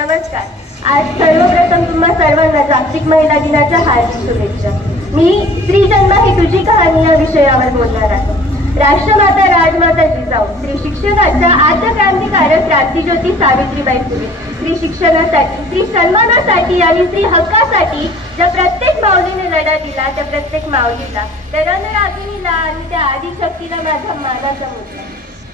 नमस्कार. आज सर्वप्रथम तुम्हा सर्वांना जागतिक महिला दिनाच्या हार्दिक शुभेच्छा. मी स्त्री जन्म ही तुझी कहाणी या विषयावर बोलणार आहे. राष्ट्रमाता राजमाता जिजाऊ स्त्री शिक्षणाच्या आद्य क्रांतिकारक क्रांतिज्योती सावित्रीबाई फुले स्त्री शिक्षणासाठी, स्त्री सन्मानासाठी आणि स्त्री हक्कासाठी ज्या प्रत्येक माऊलीने लढा दिला त्या प्रत्येक माऊलीला, त्या रणरागिणीला आणि त्या आदिशक्तीला माझा मानाचा मुद्दा.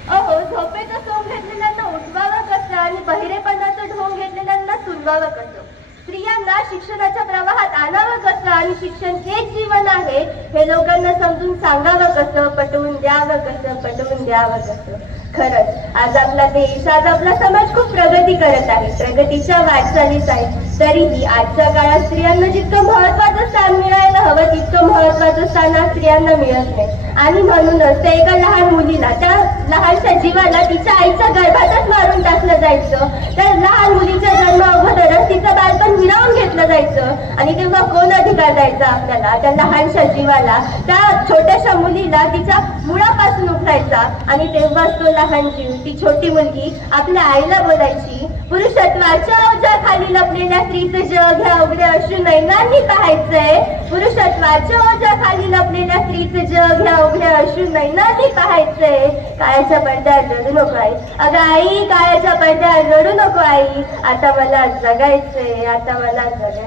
अहो, झोपेचं सोंग घेतलेल्यांना उठवावं कसं आणि बहिरेपणाचं ढोंग घेतलेल्यांना सुनवावं कसं? स्त्रियांना शिक्षणाच्या प्रवाहात आणावं कसं आणि शिक्षण हेच जीवन आहे हे लोकांना समजून सांगावं कसं, पटवून द्यावं कसं, पटवून द्यावं कसं? खरंच आज आपला देश, आज आपला समाज खूप प्रगती करत आहे, प्रगतीच्या वाटचालीत आहे. तरीही आजच्या काळात स्त्रियांना जितकं महत्वाचं स्थान मिळायला हवं तितकं महत्वाचं स्थान आज स्त्रियांना मिळत नाही. आणि म्हणूनच त्या एका लहान मुलीला, त्या लहानशा जीवाला तिच्या आईच्या गर्भातच मारून टाकलं जायचं. त्या लहान मुलीच्या जन्मा अगोदरच तिचं बालपण हिरावून घेतलं जायचं. आणि तेव्हा कोण अधिकार द्यायचा आपल्याला? त्या लहानशा जीवाला, त्या छोट्याशा मुलीला तिच्या मुळापासून उठवायचा. आणि तेव्हाच तो लहान जीव, ती छोटी मुलगी आपल्या आईला बोलायची, पुरुषत्वाच्या ओझ्याखाली लपलेल्या स्त्रीचं जग ह्या उघड्या अश्रू नयनांनी पाहायचंय. पुरुषत्वाच्या ओझ्याखाली लपलेल्या स्त्रीचं जग ह्या उघड्या अश्रू नयनांनी पाहायचंय. काळाच्या पडद्यावर रडू नको आई, अगं आई, काळाच्या पडद्यावर रडू नको आई. आता मला जगायचंय, आता मला जगायचंय.